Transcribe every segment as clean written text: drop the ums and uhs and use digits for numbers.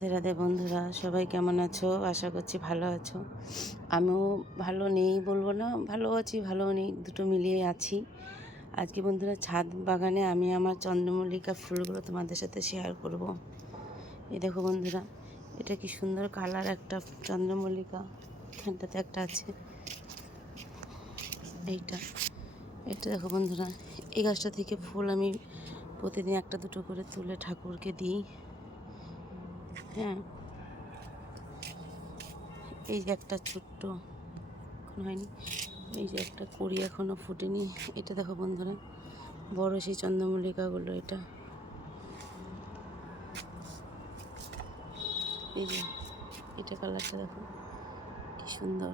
রাধে রাধে বন্ধুরা, সবাই কেমন আছো? আশা করছি ভালো আছো। আমিও ভালো নেই বলবো না, ভালো আছি ভালোও নেই, দুটো মিলিয়ে আছি। আজকে বন্ধুরা ছাদ বাগানে আমি আমার চন্দ্রমল্লিকা ফুলগুলো তোমাদের সাথে শেয়ার করব। এই দেখো বন্ধুরা, এটা কি সুন্দর কালার একটা চন্দ্রমল্লিকা। এখানটাতে একটা আছে, এইটা এটা দেখো বন্ধুরা, এই গাছটা থেকে ফুল আমি প্রতিদিন একটা দুটো করে তুলে ঠাকুরকে দিই। হ্যাঁ, এই যে একটা ছোট্ট এখন হয়নি, এই যে একটা কড়ি এখনও ফুটেনি। এটা দেখো বন্ধুরা, বড় সেই চন্দ্রমল্লিকাগুলো। এই যে এটা কালারটা দেখো কি সুন্দর,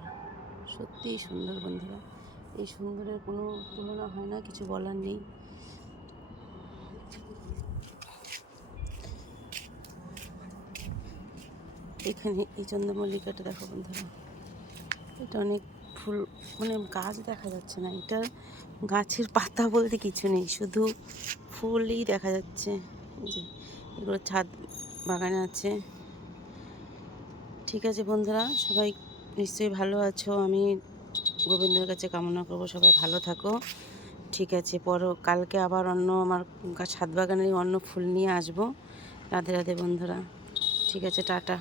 সত্যিই সুন্দর বন্ধুরা। এই সুন্দরের কোনো তুলনা হয় না, কিছু বলার নেই। এখানে এই চন্দ্রমল্লিকাটা দেখো বন্ধুরা, এটা অনেক ফুল, মানে গাছ দেখা যাচ্ছে না, এটা গাছের পাতা বলতে কিছু নেই, শুধু ফুলই দেখা যাচ্ছে। এই যে এগুলো ছাদ বাগানে আছে। ঠিক আছে বন্ধুরা, সবাই নিশ্চয়ই ভালো আছো। আমি গোবিন্দের কাছে কামনা করবো সবাই ভালো থাকো। ঠিক আছে, কালকে আবার অন্য আমার ছাদ বাগানের অন্য ফুল নিয়ে আসবো। রাধে রাধে বন্ধুরা, ঠিক আছে, টাটা।